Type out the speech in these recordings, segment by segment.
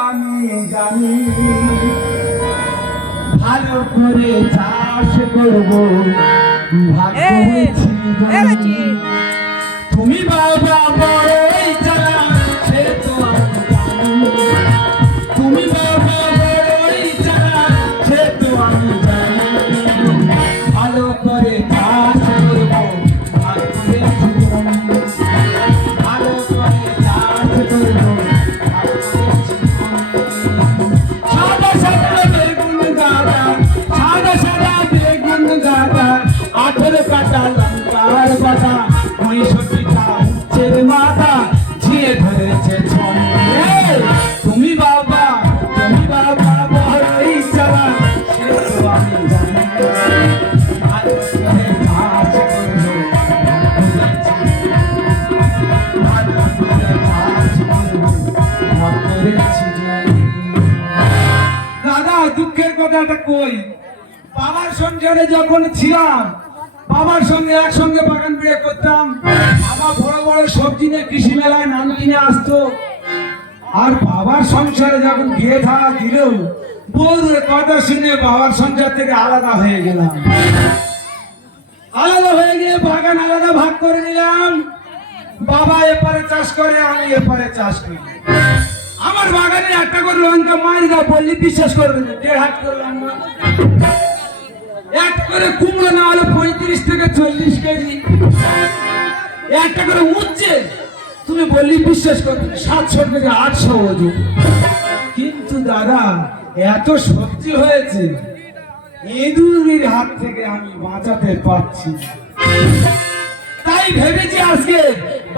আমি জানি ভালো করে চাষ করব ভাগ্য। তুমি বাবা দুঃখের কই? বাবার সংসারে যখন ছিলাম, বাবার সঙ্গে একসঙ্গে বাগান বিড়ে করতাম। বাবা বড় বড় সবজি নিয়ে কৃষি মেলায় নাম কিনে আসতো। আর বাবার সংসারে যখন বিয়ে থাকা দিল বউর কথা শুনে বাবার সংসার থেকে আলাদা হয়ে গেলাম। আলাদা হয়ে গিয়ে বাগান আলাদা ভাগ করে নিলাম। বাবা এপারে চাষ করে, আমি এপারে চাষ করি। আমার বাগানে একটা করে লঙ্কা মারি দাও, বললি বিশ্বাস করবে না। দেড় হাত করে না একটা করে কুমড়ো না হলে পঁয়ত্রিশ থেকে চল্লিশ কেজি। একটা করে উঠছে তুমি বললি বিশ্বাস করবে না, সাতশো থেকে আটশো ওজন। কিন্তু দাদা, এত সবজি হয়েছে। ইঁদুরের হাত থেকে আমি বাঁচাতে পারছি তাই ভেবেছি আজকে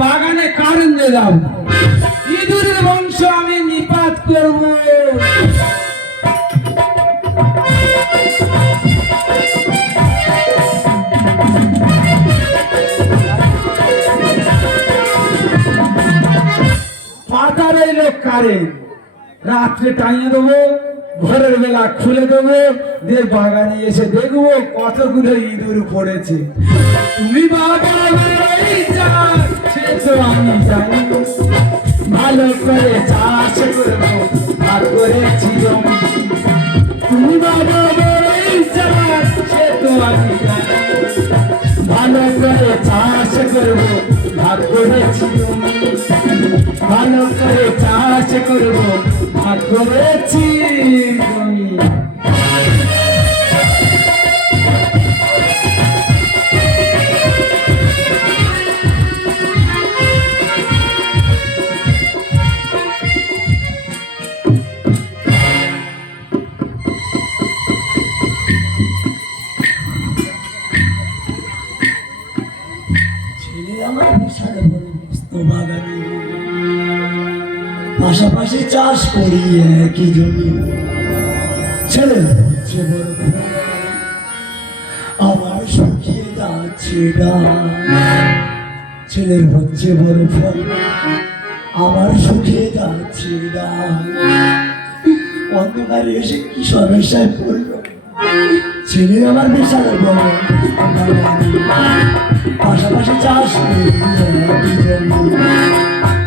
বাগানে কারণ দিলাম ইঁদুরের বংশ আমি নিপাত করব। পাতা রইল কারেন্ট। রাত্রে টাঙিয়ে দেবো। ঘরের বেলা খুলে দেবো, দিয়ে বাগানে এসে দেখব কতগুলো ইঁদুর পড়েছে। তুমি আমি জানি। ভালো করে চাষ করব তুমি ভালো করে চাষ করব ভাগ করেছি জমি। ভালো করে চাষ করব। ভাগ করেছি চাষ করি একই জমি। ছেলে হচ্ছে আমার শুকিয়ে যাচ্ছে ছেলের হচ্ছে বড় ফল আমার শুকিয়ে যাচ্ছে অন্ধকারে এসে কি সমস্যায় পড়ল। ছেলে আমার বিশাল পাশাপাশি চাষ করি একই জমি।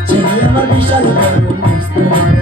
ছেলে আমার বিশাল বড়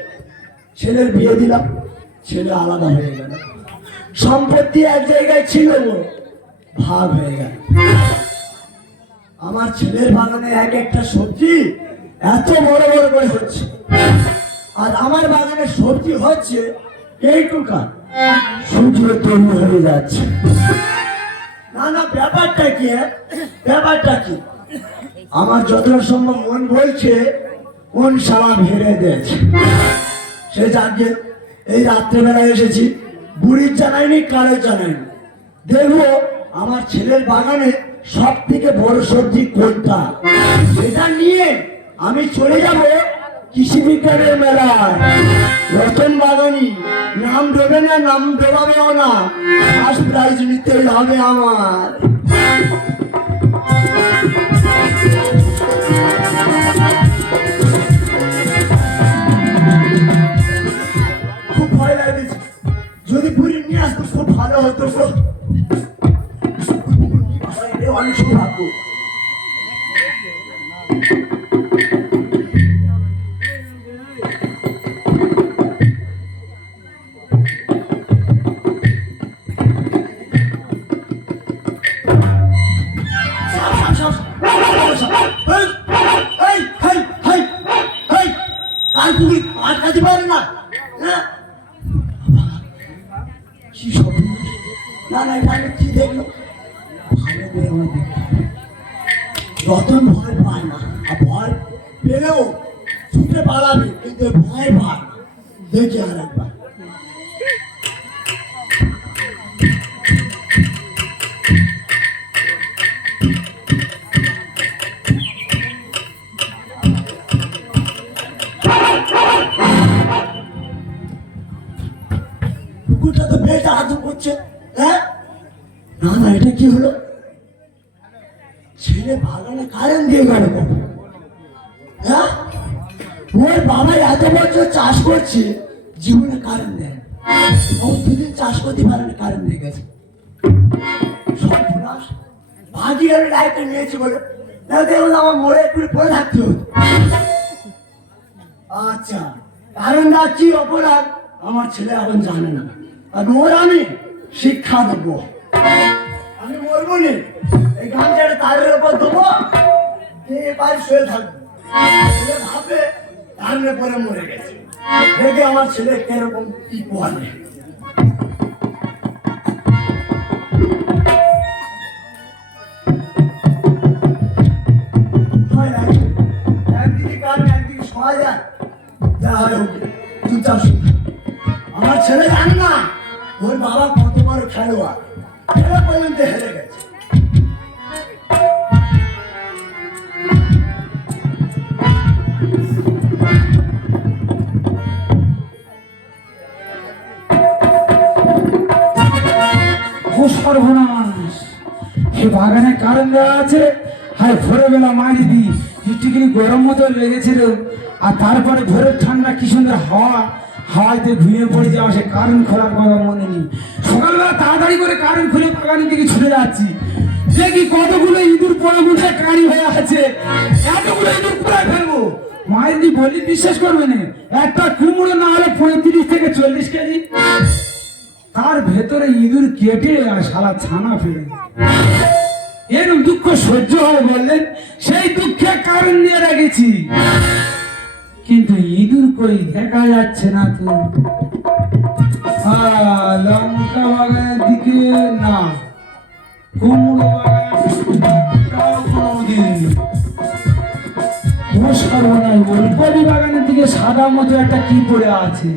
ছেলের বিয়ে দিলাম, ছেলে আলাদা হয়ে গেল। সম্পত্তি এক জায়গায় ছিল ভাগ হয়ে গেল। আমার ছেলের বাগানে এক একটা সবজি এত বড় বড় করে হচ্ছে। আর আমার বাগানে সবজি হচ্ছে এইটুকা সূর্য তৈরি হয়ে যাচ্ছে। না না ব্যাপারটা কি হ্যাঁ? ব্যাপারটা কি? আমার যতটা সম্ভব মন বলছে কোন সারা ভেড়ে দিয়েছে। সে যাকে এই রাত্রেবেলা এসেছি। বুড়ির জানাইনি কারও জানাইনি দেখব আমার ছেলের বাগানে সব থেকে বড় সবজি কোনটা। সেটা নিয়ে আমি চলে যাব কৃষি বিজ্ঞানের মেলায়। রতন বাগানি, নাম দেবে না, নাম দেবাবেও না। ফার্স্ট প্রাইজ নিতেই হবে আমার। কুকুরটা তো বেশ আদর করছে হ্যাঁ? না না, এটা কি হলো? ছেলে বাগানে কারেন্ট দিয়ে গেল? হ্যাঁ? এত বছর চাষ করছে আমি লাইটটা নিয়েছি বলে। না দেখুন আমার মোড়ে একটু পড়ে থাকতে আচ্ছা কারণ না কি অপরাধ? আমার ছেলে এখন জানে না। আর ওর আমি শিক্ষা দেবো। আমি মরবো নি, এই গামছাটা তারের উপর দেবো পায়ে শুয়ে থাকব। ভাবে তারের পরে মরে গেছে। দেখে আমার ছেলে কীরকম কি বলে আমার ছেলে জানে না, ওর বাবা কত বড় খেলোয়াড়। খেলা পর্যন্ত হেরে গেছে। সর্বনাশ। এ বাগানে কারণ দেওয়া আছে হায় ভোরবেলা মারি দি একটুখানি গরম মতো লেগেছিল আর তারপরে ভোরের ঠান্ডা কি সুন্দর হাওয়া, হাওয়াতে ঘুমিয়ে পড়ে যাওয়া, সে কারণ খোলার কথা মনে নেই। সকালবেলা তাড়াতাড়ি করে কারণ খুলে বাগানের দিকে ছুটে যাচ্ছি। দেখি কতগুলো ইঁদুর পড়ে মুখে কারি হয়ে আছে, এতগুলো ইঁদুর কোথায় ফেলব? মায়ের দি বলি বিশ্বাস করবে না? একটা কুমড়ো না হলে পঁয়ত্রিশ থেকে চল্লিশ কেজি। তার ভেতরে ইঁদুর কেটে আর শালা ছানা ফেলে। এরকম দুঃখ সহ্য হয় বললেন, সেই দুঃখে কারণ নিয়ে রেখেছি কিন্তু ইঁদুর কই দেখা যাচ্ছে না তো? লঙ্কা বাগানের দিকে না, কুমড়ো বাগানের দিকে সাদা মতো একটা কি পড়ে আছে?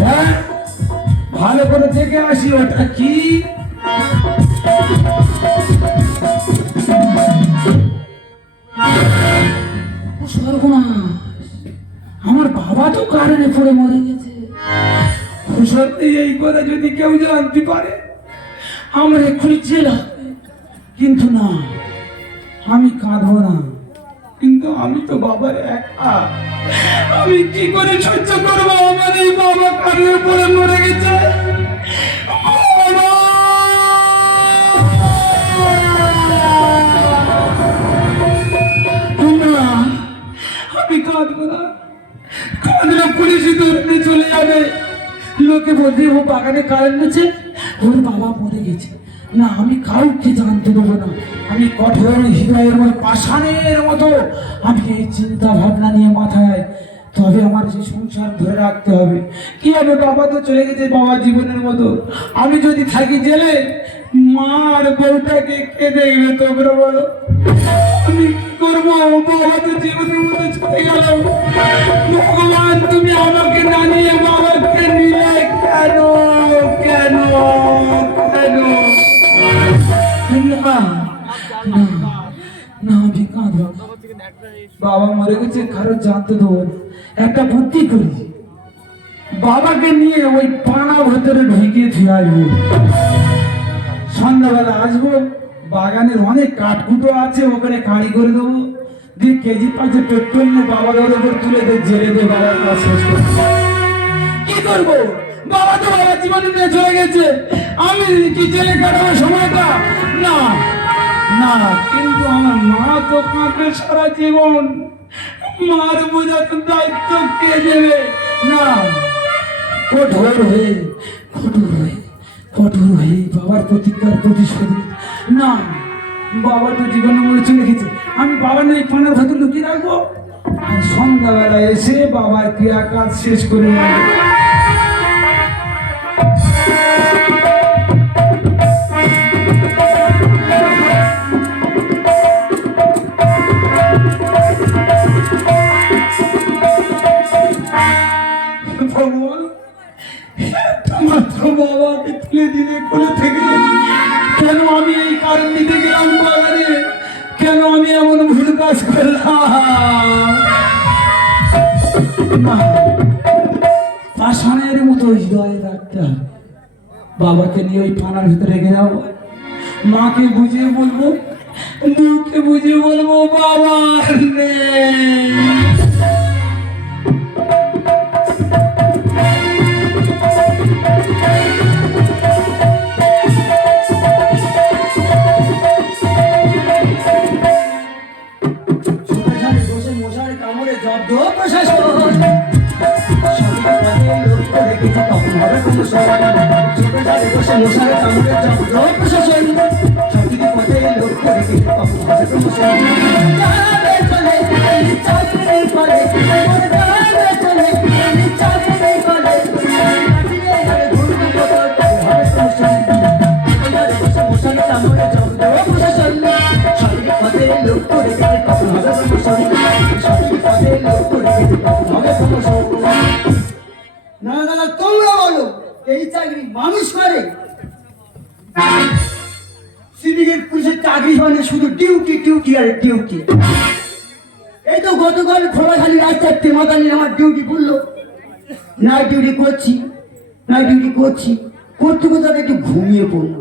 হ্যাঁ? ভালো করে দেখে আসি ওটা কি? ও সর্বনাশ। আমার বাবা তো কারণে পড়ে মরে গেছে। সত্যি এই করে যদি কেউ জানতে পারে আমার এক্ষুনি জেল কিন্তু না আমি কাঁদবো না। কিন্তু আমি তো বাবার একা। আমি কি করে সহ্য করব? আমার এই বাবা কান্নে পড়ে মরে গেছে। আমি কাঁদবো না। পুলিশই ধরে চলে যাবে। লোকে বলবে, ও বাগানে কারেন্ট আছে ওর বাবা মরে গেছে। না, আমি কাউকে জানতে দেবো না। আমি কঠোর হৃদয়ের মতো, পাষাণের মতো। আমি এই চিন্তা ভাবনা নিয়ে মাথায়। তবে আমার সেই সংসার ধরে রাখতে হবে। কি হবে? বাবা তো চলে গেছে বাবা জীবনের মতো। আমি যদি থাকি জেলে মা আর বউটাকে কে দেখবে তোমরা বলো? আমি কি করব? বাবা তো জীবনের মতো চলে গেল ভগবান বাবা মরে গেছে, কারও জানতে দেবো একটা বুদ্ধি করি। বাবাকে নিয়ে ওই পানা ভেতরে ঢুকিয়ে ধুয়ে সন্ধ্যাবেলা আসব, বাগানের অনেক কাঠকুটো আছে, ওখানে কাড়ি করে দেবো। দিয়ে কেজি পাঁচে পেট্রোল নিয়ে বাবার ওর উপর তুলে দিয়ে জেলে দিয়ে বাবার কাজ শেষ করব কি করব? বাবা তো বাবার জীবনে নিয়ে চলে গেছে। আমি কি জেলে কাটাবো সময়টা? না। না, কিন্তু আমার মা তো কাঁদবে সারা জীবন। মার বোঝার দায়িত্ব কে দেবে না, কঠোর হয়ে কঠোর হয়ে কঠোর হয়ে বাবার প্রতিজ্ঞার প্রতিশোধ। না, বাবা তো জীবনে মনে চলে গেছে আমি বাবার নেই, পানের ভেতর লুকিয়ে রাখব। সন্ধ্যাবেলা এসে বাবার ক্রিয়া কাজ শেষ করে মাত্র বাবাকে তুলে দিলে কোলে থেকে কেন আমি এই কারণ নিতে গেলাম বাগানে? কেন আমি এমন ভুল কাজ করলাম? পাষাণের মতো হৃদয়ে রাখতে বাবাকে নিয়ে ওই পানার ভিতরে যাব মাকে বুঝিয়ে বলব মুখে বুঝিয়ে বলব বাবা নেই। মশার কামড়ে জব্দ প্রশাসন সঠিক পথে লক্ষ্য কোনো সমাধান যাবে চলে চাকরি যাবে চলে চাকরি করে কাটিয়ে যাবে ঘুরবে কোথাও তবে হবে কোনো সমাধান সেখানে বসে মশার কামড়ে জব্দ ডিউটি ডিউটি আর ডিউটি এই তো গতকাল খোলাখালি রাস্তার তেমাতা আমার ডিউটি পড়ল। নাইট ডিউটি করছি নাইট ডিউটি করছি। করতে করতে আমি একটু ঘুমিয়ে পড়ল।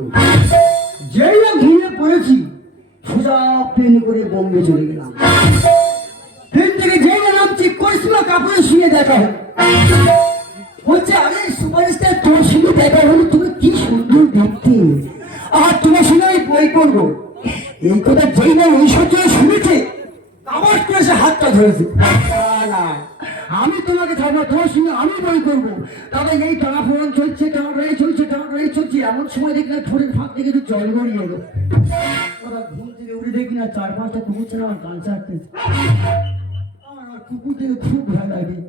যেই না ঘুমিয়ে পড়েছি, সোজা প্লেন করে বোম্বে চলে গেলাম। প্লেন থেকে যেই না নামছি করিসমা কাপড়ে শুয়ে দেখা হয় বলছে, আরে সুপারস্টার তোর সঙ্গে দেখা হলো? তুমি কি সুন্দর দেখতে। আর তোমার সঙ্গে আমি বই করব। এই কথা যেই না শুনেছে আবার করে সে হাতটা ধরেছে। না, না, আমি তোমাকে ছাড়বো তোমার সঙ্গে আমি বই করব। তবে এই টানা ফোড়ন চলছে টানাটাই চলছে টানাটাই চলছে। এমন সময় দেখলে ঠোঁটের ফাঁক থেকে একটু জল গড়িয়ে এলো। ঘুম থেকে উঠে দেখি না চার পাঁচটা কুকুর ছিল আমার গান চাটতেছে আমার কুকুর থেকে খুব ভয় লাগে।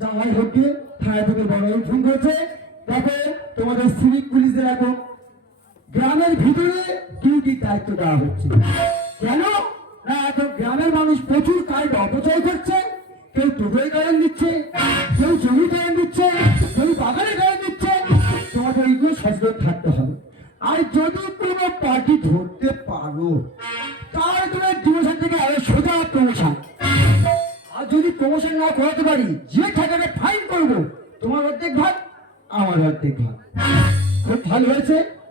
জামাই হচ্ছে থানা থেকে বড় ফোন করছে দেখো তোমাদের সিভিক পুলিশে রাখো গ্রামের ভিতরে ডিউটির দায়িত্ব দেওয়া হচ্ছে? কেন? না, এখন গ্রামের মানুষ প্রচুর কার্ড অপচয় করছে, কেউ টোটোয় কারেন্ট দিচ্ছে, কেউ জমি কারেন্ট দিচ্ছে, কেউ বাগানে কারেন্ট দিচ্ছে। তোমাদের এইগুলো সচেতন থাকতে হবে। আর যদি কোনো পার্টি ধরতে পারো, তাহলে তোমার ডিমোশন থেকে আরও সোজা প্রমোশন আর যদি প্রমোশন না করাতে পারি, যে টাকাটা ফাইন করব, তোমার অর্ধেক ভাগ, আমার অর্ধেক ভাগ। খুব ভালো হয়েছে।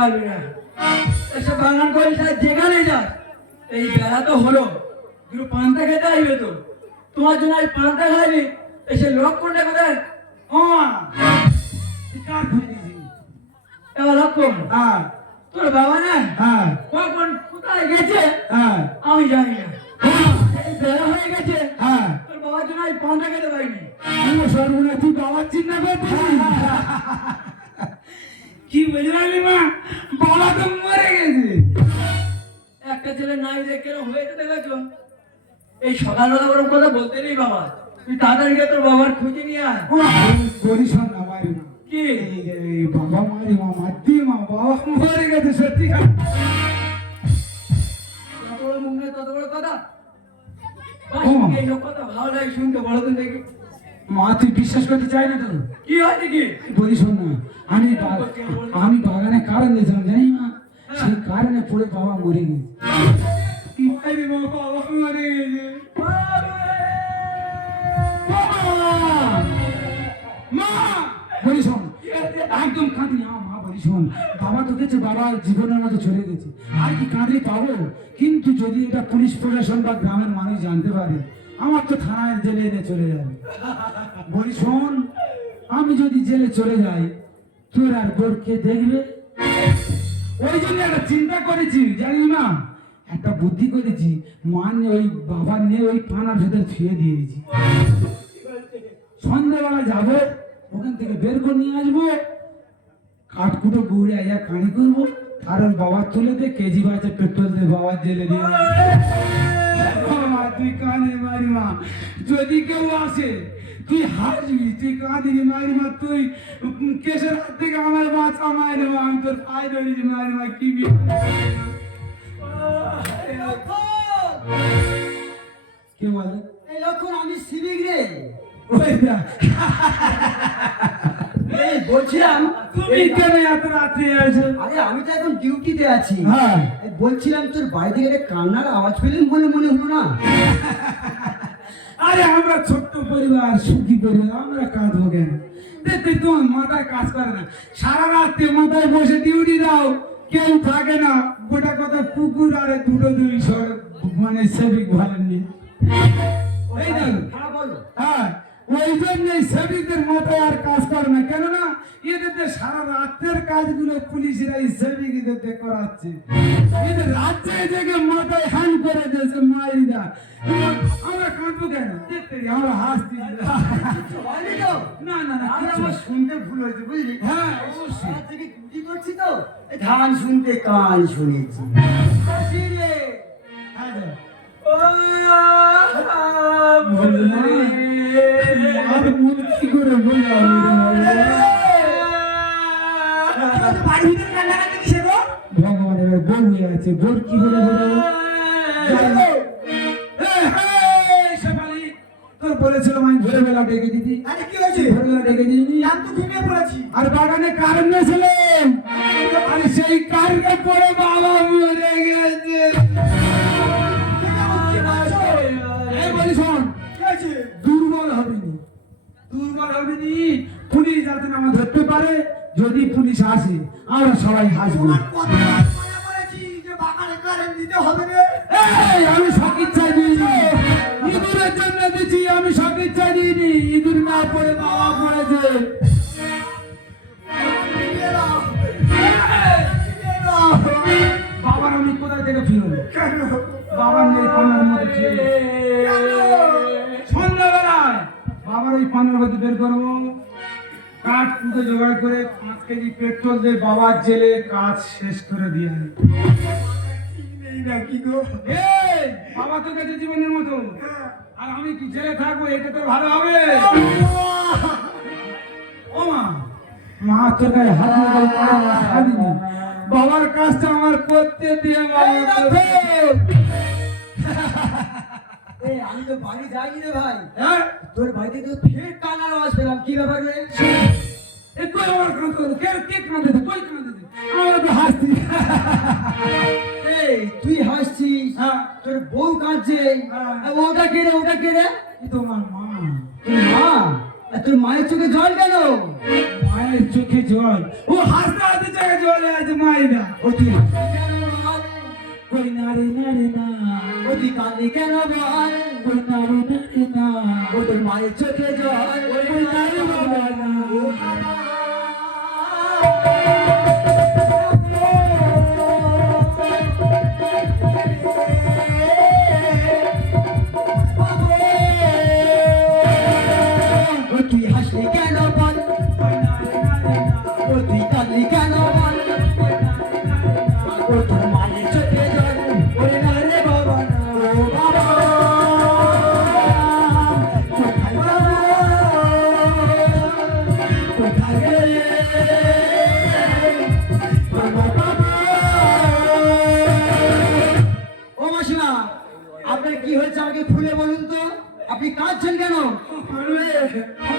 পারবে না। সে বাগান করে যেখানে যাস এই বেলা তো হলো। দুটো পান্তা খেতে আসবে তো। তোমার জন্য আমি পান্তা খাইনি এসে লক্ষণটা কোথায়? কার ধরে এবার লক্ষণ হ্যাঁ। তোর বাবা না হ্যাঁ। কখন কোথায় গেছে? হ্যাঁ। আমি জানি না। এই বেলা হয়ে গেছে। হ্যাঁ। তোর বাবার জন্য আমি পান্তা খেতে পারিনি। ও সর্বনা তুই বাবার চিন্তা করছিস নাই দেখে দেখেছ এই সকালবেলা ওরকম কথা বলতে নেই বাবা। তুই তাড়াতাড়ি তোর বাবার খুঁজে নিয়ে আয়। করিস না মারি মা। কি? বাবা মারি মাতি বাবা মরে গেছে সত্যি তুই বিশ্বাস করতে চাই না কি না আমি আমি বাগানে কারণ দিয়েছিলাম জানি মা? সেই কারণে পড়ে বাবা মরে গেছে একদম কাঁদি না মা বলি শোন বাবা তো গেছে বাবা জীবনের মতো চলে গেছে আর কি কাঁদলে পাবো কিন্তু যদি এটা পুলিশ প্রশাসন বা গ্রামের মানুষ জানতে পারে আমার তো থানায় জেলে এনে চলে যাবে বলি শোন আমি যদি জেলে চলে যাই তোর আর বোর কে দেখবে ওই জন্য একটা চিন্তা করেছি, জানি না, একটা বুদ্ধি করেছি মা নিয়ে ওই বাবা নিয়ে ওই পানার ভেতর ছুঁয়ে দিয়েছি সন্ধ্যাবেলা যাব, ওখান থেকে বের করে নিয়ে আসব, কাঠকুটো গুড়ে আইয়া কানি করব, আর ওর বাবা তুলে দে কেজি বাচ্চা পেট্রোল দিয়ে বাবার জেলে দিয়ে। তুই কানে মারি মা যদি কেউ আসে তুই হাসবি তুই কাঁদিনি মারি মা তুই কেসের হাত থেকে আমার বাঁচা মারি মা আমি তোর পায়ে ধরেছি মারি মা কি কে বলে? এই লক্ষণ আমি সিভিক রে। এই বলছিলাম তুমি কেন এত রাত্রে আছো আরে আমি তো এখন ডিউটিতে আছি। হ্যাঁ। বলছিলাম তোর বাড়ি থেকে কান্নার আওয়াজ পেলেন বলে মনে হলো না? আরে আমরা ছোট্ট পরিবার সুখী পরিবার আমরা কাঁদবো কেন? দেখতে তোমার মাথায় কাজ করে না। সারা রাত্রে মাথায় বসে ডিউটি দাও কেউ থাকে না। গোটা কথা কুকুর আরে দুটো দুই সর মানে সেভিক ভালো নিয়ে। দেখো। হ্যাঁ ওই জন্যই সেবিকদের মাথায় আর কাজ করে না। কেননা এদের সারা রাতের কাজগুলো পুলিশেরা এই সেবিকদের করাচ্ছে। এদের রাজ্যে থেকে মাথায় হ্যাং করে দিয়েছে মাইরিদা আমরা কাঁদবো কেন? দেখতে আমরা হাসছি। না না না আমার শুনতে ভুল হয়েছে বুঝলি? হ্যাঁ থেকে করছি তো? ধান শুনতে কান শুনেছি। ও, আর কি করে ভগবানের বউ আছে বোর কি করে তোর বলেছিলাম আমি ভোরবেলা ডেকে দিদি আরে কি হয়েছে? ভোরবেলা ডেকে দিদি আমি তো ঘুমিয়ে পড়েছি। আর বাগানে কারণ ছিলেন আর সেই কারণে পড়ে বাবা মরে গেছে। হবিনি। দুর্বল হবিনি। পুলিশ যাতে না আমার ধরতে পারে যদি পুলিশ আসে আমরা সবাই হাসবো। আমি সকিচ্ছা দিইনি। ইঁদুরের জন্য দিচ্ছি আমি সকিচ্ছা দিইনি। ইঁদুর না পড়ে বাবা পড়েছে। বাবার আমি কোথায় থেকে ফিরবো বাবার ওই পানার মধ্যে সন্ধ্যাবেলায় বাবার ওই পানের মধ্যে বের করব। কাঠ কুটে জোগাড় করে পাঁচ কেজি পেট্রোল দিয়ে বাবার জেলে কাজ শেষ করে দিয়ে বাবা তো গেছে জীবনের মতো। আর আমি কি জেলে থাকব? এটা তো ভালো হবে? ও মা মা তোর গায়ে হাত লাগাই বাবার কাজটা আমার করতে দিয়ে বাবা এই আমি তো বাড়ি যাইনি রে ভাই। হ্যাঁ? তোর বাড়িতে তো ফের কান্নার আওয়াজ পেলাম কি ব্যাপার রে? একটু আমার কাঁদতে হলো কে কে কাঁদতে কই কাঁদতে আমরা তো হাসছি। এই তুই হাসছিস হ্যাঁ। তোর বউ কাঁদছে। হ্যাঁ। ওটা কে রে ওটা কে রে? এ তো আমার মা। তোর মা? তোর মায়ের চোখে জল কেন? মায়ের চোখে জল। ও হাসতে হাসতে চোখে জল আছে মায়েরা ও তুই। কই না রে না রে না কেন বল কই নারী রে না রে না ও তোর মায়ের চোখে জল কই না বাবা না Öyle.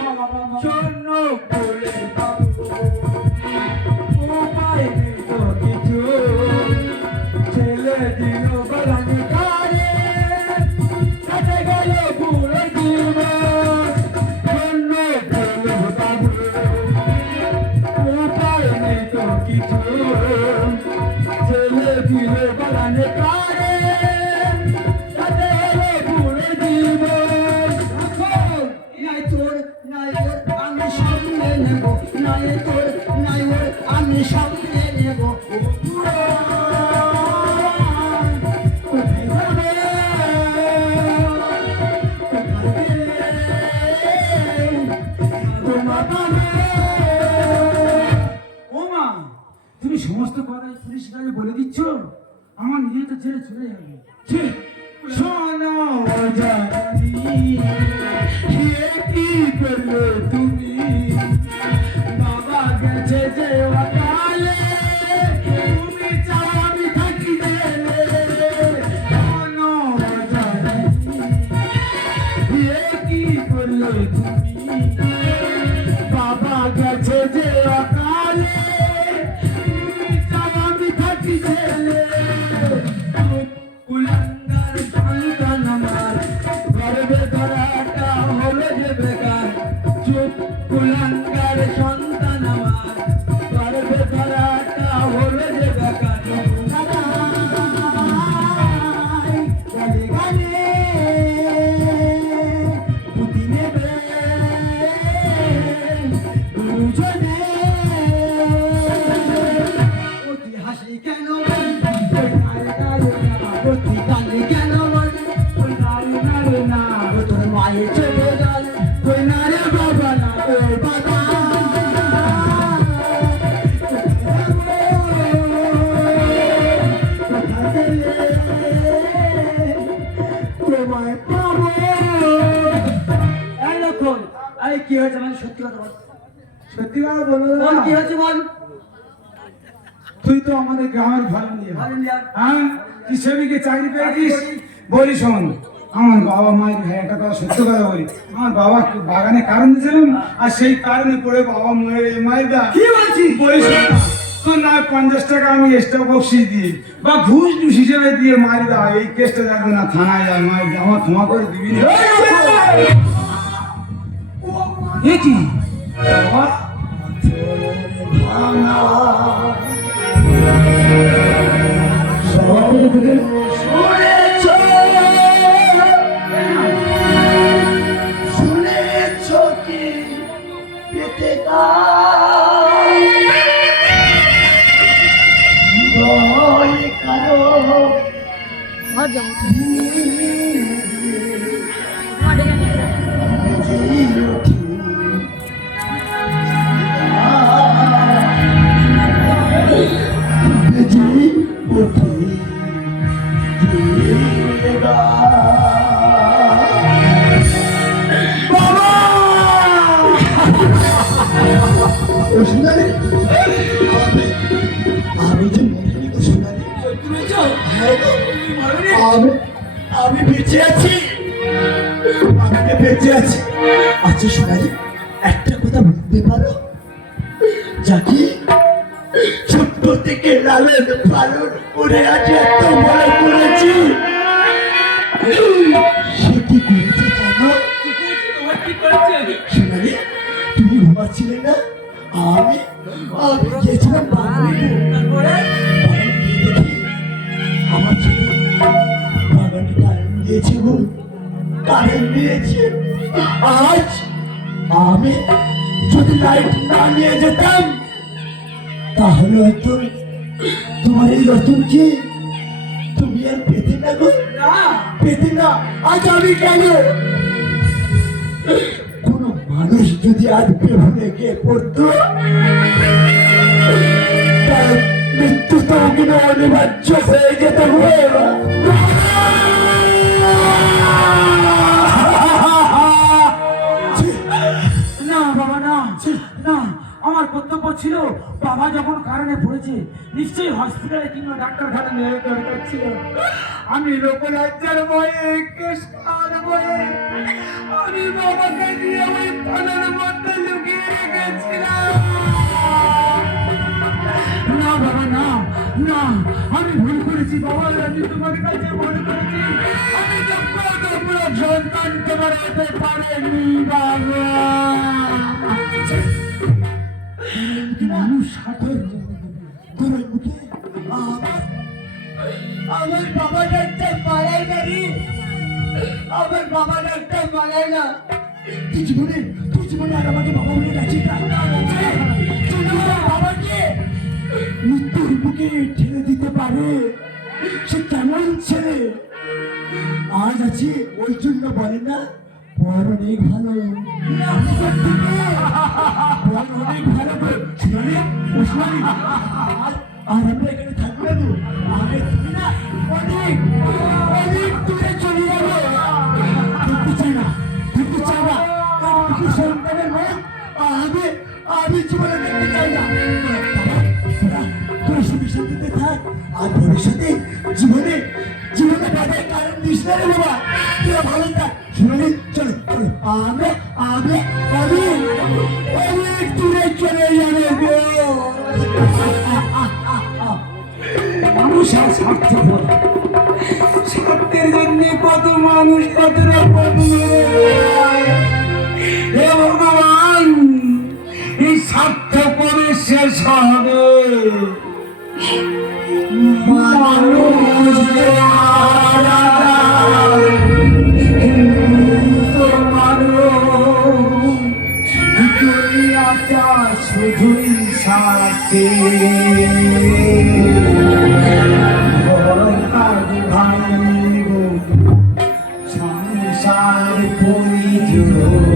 আমার নিজে তো ছেড়ে চলে যাবে ছি, শোনো হলো যে গ্রামের ভালো হ্যাঁ? তুই সেবিকে চাকরি পেয়েছিস? বলি শোন আমার বাবা মায়ের ভাই একটা কথা সত্য কথা বলি। আমার বাবা বাগানে কারণ দিয়েছিলাম আর সেই কারণে পড়ে বাবা মায়ের মায়ের কি বলছিস? বলি শোন না, না পঞ্চাশ টাকা আমি এক্সট্রা বক্সিস দিই বা ঘুষ টুস হিসেবে দিয়ে মায়ের দা এই কেসটা যাবে না থানায় যায় মায়ের আমার ক্ষমা করে দিবি না। কি? বাবা শুনেছ করে আজ এত বড় করেছি। সে কি করেছে জানো? সোনালি, তুমি ঘুমাচ্ছিলে না? আমি আমি গিয়েছিলাম বাগানে। বাগানে গিয়ে দেখি আমার ছোট গেছে গো। কারেন্ট নিয়েছে। আজ আমি যদি লাইট না নিয়ে যেতাম, তাহলে হয়তো তোমার এই রতনকে তুমি আর পেতে না গো? পেতে না? আজ আমি কেন? কোন মানুষ যদি আজ বেভুনে গিয়ে পড়তো মৃত্যু তো অনিবার্য হয়ে যেতে গো। আমার কর্তব্য ছিল, বাবা যখন কারণে পড়েছে, নিশ্চয়ই হসপিটালে কিংবা ডাক্তারখানা নিয়ে দরকার ছিল। আমি লোকলজ্জার ভয়ে ভয়ে আমি বাবাকে নিয়ে ওই মধ্যে লুকিয়ে রেখেছিলাম। না, বাবা, না না, আমি ভুল করেছি, বাবা, আমি তোমার কাছে ভুল করেছি। আমি যোগ্য সন্তান তোমার হতে পারেনি, বাবা। মানুষ হাতে তোর মুখে আমার বাবা ডাক্তার মারাই না রে আমার বাবা ডাক্তার মারাই না তুই জীবনে তুই জীবনে আর আমাকে বাবা বলে ডাকিস বাবাকে। মৃত্যুর বুকে ঠেলে দিতে পারে। সে কেমন ছেলে? আজ আছে, ওই জন্য বলে না অনেক ভালো অনেক ভালো আর আমরা এখানে থাকব আগে না অনেক অনেক দূরে চলে যাব। দেখতে চাই না দেখতে চাই না। সন্তানের মুখ আমি আমি জীবনে দেখতে চাই না। তোরা সুখে শান্তিতে থাক। আর ভবিষ্যতে জীবনে জীবনে বাবার কারণ দিস না রে বাবা। তোরা ভালো থাক। শুনে চলো চলো আমি আমি আমি চলে যাবে গো। মানুষ আর স্বার্থপর স্বার্থের জন্য কত মানুষ কত রকম। হে ভগবান, এই স্বার্থ করে শেষ হবে। মানুষ শুধুই সাথে। ভাই সংসার করি